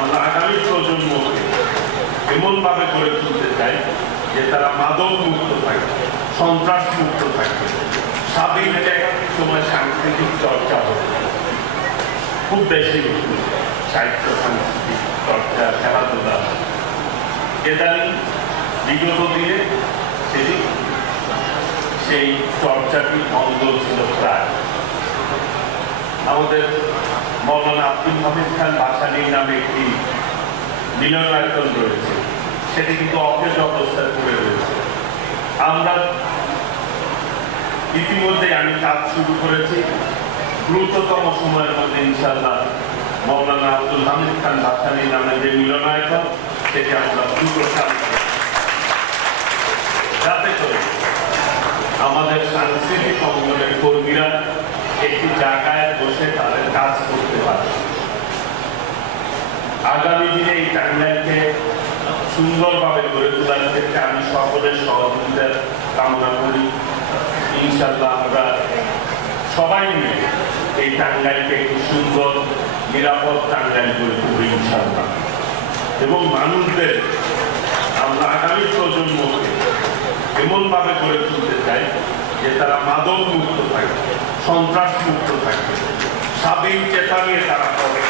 আমরা আগামী প্রজন্মকে এমনভাবে গড়ে তুলতে চাই যে তারা মাদক মুক্ত থাকবে, সন্ত্রাস মুক্ত থাকবে, স্বাধীন সময় সাংস্কৃতিক চর্চা হবে, খুব বেশি সাহিত্য সাংস্কৃতিক চর্চা, খেলাধুলা। ইদানিং বিগত দিনে সেই চর্চাটি বন্ধ ছিল প্রায়। আমাদের মৌলানা আব্দুল হামিদ খান ভাসানী নামে একটি মিলনায়তন রয়েছে, সেটি কিন্তু অকেজ অবস্থায় পড়ে রয়েছে। আমরা ইতিমধ্যে আমি কাজ শুরু করেছি, দ্রুততম সময়ের মধ্যে ইনশাআল্লাহ মৌলানা আব্দুল হামিদ খান ভাসানী নামে যে মিলনায়তন সেটি আমরা দ্রুত চালু করব, যাতে করে আমাদের সাংস্কৃতিক অঙ্গনের কর্মীরা একটি জায়গায় বসে তাদের কাজ করতে পারে। আগামী দিনে এই টাইমলাইনকে সুন্দরভাবে গড়ে তোলার ক্ষেত্রে আমি সকলের সহযোগিতার কামনা করি। ইনশাআল্লাহ আমরা সবাই মিলে এই টাঙ্গাইলকে একটি সুন্দর নিরাপদ টাঙ্গাইল গড়ে তুলব ইনশাআল্লাহ, এবং মানুষদের আমরা আগামী প্রজন্মকে এমনভাবে গড়ে তুলতে চাই যে তারা মাদক মুক্ত থাকবে, সন্ত্রাস মুক্ত থাকবে, স্বাধীন চেতা নিয়ে তারা পড়ে